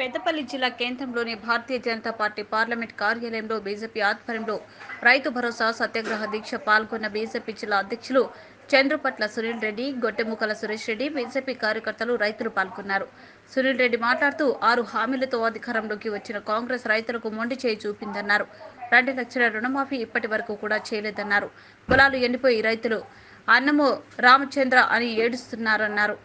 పెద్దపల్లి జిల్లా కేంద్రంలోని Bharatiya Janata party parliament కార్యాలయంలో బీజేపీ ఆధ్వర్యంలో రైతు భరోసా సత్యాగ్రహ దీక్ష పాల్గొన్న బీజేపీ జిల్లా అధ్యక్షులు చంద్రపట్ల సునీల్ రెడ్డి, గొట్టెముక్కల సురేష్ రెడ్డి, బీజేపీ కార్యకర్తలు, రైతులు పాల్గొన్నారు. సునీల్ రెడ్డి మాట్లాడుతూ 6 హామీలతో అధికారంలోకి వచ్చిన కాంగ్రెస్ రైతులకు మొండి చేయి చూపిందన్నారు. 2 లక్షల రుణమాఫీ ఇప్పటి వరకు కూడా చేయలేదన్నారు. పొలాలు ఎండిపోయి రైతులు అన్నమో రామచంద్ర అని ఏడుస్తున్నారన్నారు.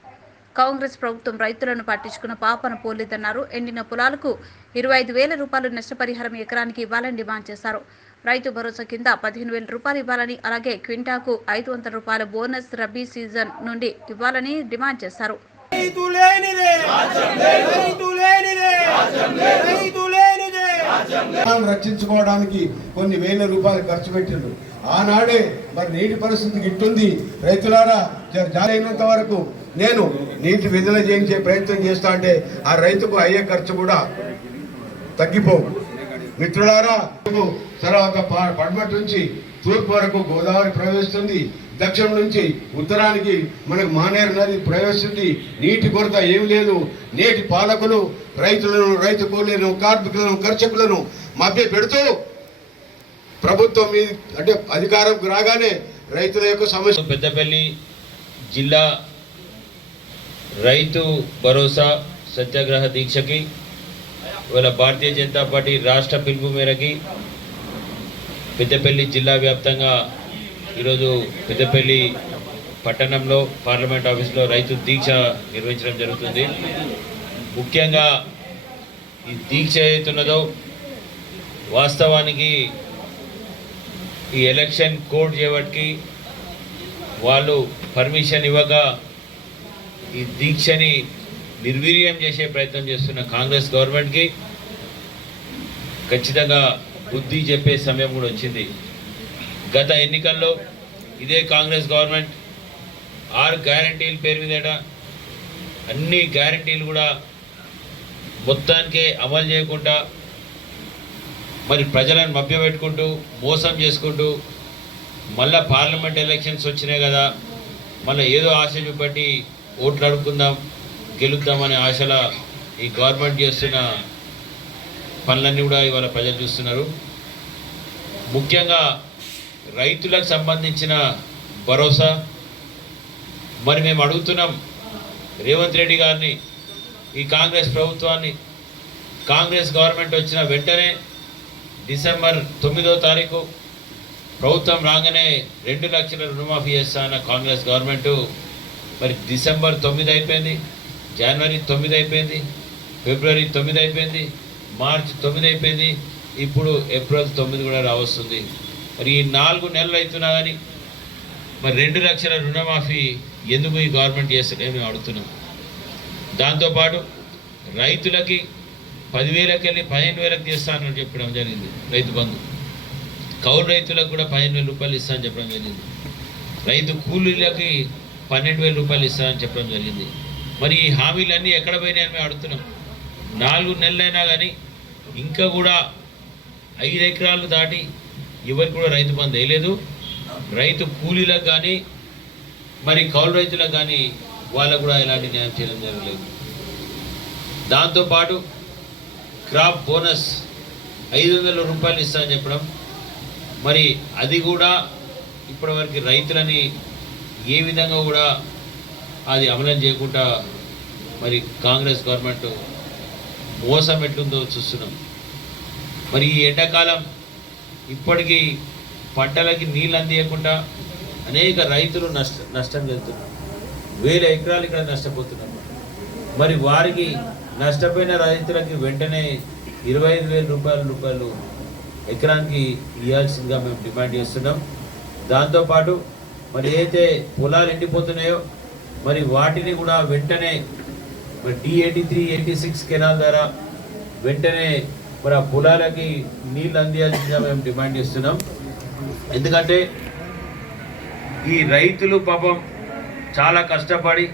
కాంగ్రెస్ ప్రభుత్వం రైతులను పట్టించుకున్న పాపన పోలేదన్నారు. ఎండిన పొలాలకు 25,000 రూపాయలు నష్టపరిహారం ఎకరానికి ఇవ్వాలని డిమాండ్ చేశారు. రైతు భరోసా కింద 15,000 రూపాయలు ఇవ్వాలని, అలాగే క్వింటాకు 500 రూపాయల బోనస్ రబీ సీజన్ నుండి ఇవ్వాలని డిమాండ్ చేశారు. రక్షించుకోవడానికి కొన్ని వేల రూపాయలు ఖర్చు పెట్టిండ్రు. ఆనాడే మరి నీటి పరిస్థితికి ఇట్టుంది. రైతులారా జాలైనంత వరకు నేను నీటి విడుదల చేయించే ప్రయత్నం చేస్తా అంటే ఆ రైతుకు అయ్యే ఖర్చు కూడా తగ్గిపోవు. మిత్రులారా, తర్వాత పడమటి నుంచి తూర్పు వరకు గోదావరి ప్రవేశిస్తుంది. దక్షిణం నుంచి ఉత్తరానికి మనకు మానేరు నది ప్రవేశిస్తుంది. నీటి కొరత ఏమి లేదు. నేటి పాలకులు రైతులను, రైతు కూలీలను, కార్మికులను, కర్షకులను మభ్య పెడుతూ ప్రభుత్వం మీద అంటే అధికారంకు రాగానే రైతుల యొక్క సమస్య. పెద్దపల్లి జిల్లా రైతు భరోసా సత్యాగ్రహ దీక్షకి ఇవాళ భారతీయ జనతా పార్టీ రాష్ట్ర పిలుపు మేరకి పెద్దపల్లి జిల్లా వ్యాప్తంగా ఈరోజు పెద్దపల్లి పట్టణంలో పార్లమెంట్ ఆఫీస్లో రైతు దీక్ష నిర్వహించడం జరుగుతుంది. ముఖ్యంగా ఈ దీక్ష ఏదైతున్నదో వాస్తవానికి ఈ ఎలక్షన్ కోడ్ చేయబట్టి వాళ్ళు పర్మిషన్ ఇవ్వక ఈ దీక్షని నిర్వీర్యం చేసే ప్రయత్నం చేస్తున్న కాంగ్రెస్ గవర్నమెంట్కి ఖచ్చితంగా బుద్ధి చెప్పే సమయం కూడా వచ్చింది. గత ఎన్నికల్లో ఇదే కాంగ్రెస్ గవర్నమెంట్ 6 గ్యారంటీల పేరు మీద అన్ని గ్యారంటీలు కూడా మొత్తానికే అమలు చేయకుండా మరి ప్రజలను మభ్యపెట్టుకుంటూ మోసం చేసుకుంటూ మళ్ళా పార్లమెంట్ ఎలక్షన్స్ వచ్చినాయి కదా, మళ్ళీ ఏదో ఆశ చూపట్టి ఓట్లు అడుక్కుందాం, గెలుద్దామనే ఆశల ఈ గవర్నమెంట్ చేస్తున్న పనులన్నీ కూడా ఇవాళ ప్రజలు చూస్తున్నారు. ముఖ్యంగా రైతులకు సంబంధించిన భరోసా మరి మేము అడుగుతున్నాం రేవంత్ రెడ్డి గారిని, ఈ కాంగ్రెస్ ప్రభుత్వాన్ని. కాంగ్రెస్ గవర్నమెంట్ వచ్చిన వెంటనే డిసెంబర్ 9వ తారీఖు ప్రభుత్వం రాగానే 2 లక్షల రుణమాఫీ చేస్తా అన్న కాంగ్రెస్ గవర్నమెంటు మరి డిసెంబర్ 9 అయిపోయింది, జనవరి 9 అయిపోయింది, ఫిబ్రవరి 9 అయిపోయింది, మార్చి 9 అయిపోయింది, ఇప్పుడు ఏప్రిల్ 9 కూడా రావస్తుంది. మరి ఈ 4 నెలలు అవుతున్నా కానీ మరి 2 లక్షల రుణమాఫీ ఎందుకు ఈ గవర్నమెంట్ చేస్తుంటే మేము అడుగుతున్నాం. దాంతోపాటు రైతులకి 10,000కి వెళ్ళి 15,000కి చేస్తానని చెప్పడం జరిగింది. రైతు బంధు కౌలు రైతులకు కూడా 15,000 రూపాయలు ఇస్తానని చెప్పడం జరిగింది. రైతు కూలీలకి 12,000 రూపాయలు ఇస్తానని చెప్పడం జరిగింది. మరి ఈ హామీలన్నీ ఎక్కడ పోయినాయని మేము అడుగుతున్నాం. 4 నెలలైనా కానీ ఇంకా కూడా 5 ఎకరాలు దాటి ఎవరికి కూడా రైతు బంధు వేయలేదు. రైతు కూలీలకు కానీ మరి కౌలు రైతులకు కానీ వాళ్ళకు కూడా ఎలాంటి న్యాయం చేయడం జరగలేదు. దాంతోపాటు క్రాప్ బోనస్ 500 రూపాయలు ఇస్తామని చెప్పడం, మరి అది కూడా ఇప్పటివరకు రైతులని ఏ విధంగా కూడా అది అమలు చేయకుండా మరి కాంగ్రెస్ గవర్నమెంట్ మోసం ఎట్లుందో చూస్తున్నాం. మరి ఈ ఎండాకాలం ఇప్పటికీ పంటలకి నీళ్ళు అందియకుండా అనేక రైతులు నష్టం వెళ్తున్నారు. 1000 ఎకరాలు ఇక్కడ నష్టపోతున్నారు. మరి వారికి నష్టపోయిన రైతులకి వెంటనే 25,000 రూపాయలు ఎకరానికి ఇవ్వాల్సిందిగా మేము డిమాండ్ చేస్తున్నాం. దాంతోపాటు మరి ఏదైతే పొలాలు ఎండిపోతున్నాయో మరి వాటిని కూడా వెంటనే మరి D83, 86 కెనాల్ ద్వారా వెంటనే మరి ఆ పొలాలకి నీళ్ళు అందించాల్సిందిగా మేము డిమాండ్ చేస్తున్నాం. ఎందుకంటే ఈ రైతులు పాపం చాలా కష్టపడి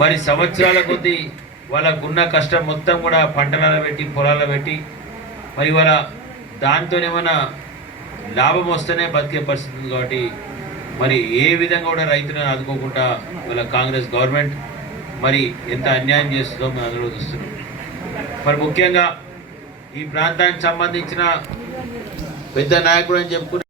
మరి సంవత్సరాల కొద్దీ వాళ్ళకున్న కష్టం మొత్తం కూడా పంటలలో పెట్టి పొలాల్లో పెట్టి మరి వాళ్ళ దాంతోనేమైనా లాభం వస్తేనే బతికే పరిస్థితి ఉంది. కాబట్టి మరి ఏ విధంగా కూడా రైతులను ఆదుకోకుండా వాళ్ళ కాంగ్రెస్ గవర్నమెంట్ మరి ఎంత అన్యాయం చేస్తుందో మేము అందరూ చూస్తున్నాం. మరి ముఖ్యంగా ఈ ప్రాంతానికి సంబంధించిన పెద్ద నాయకుడు అని చెప్పుకునే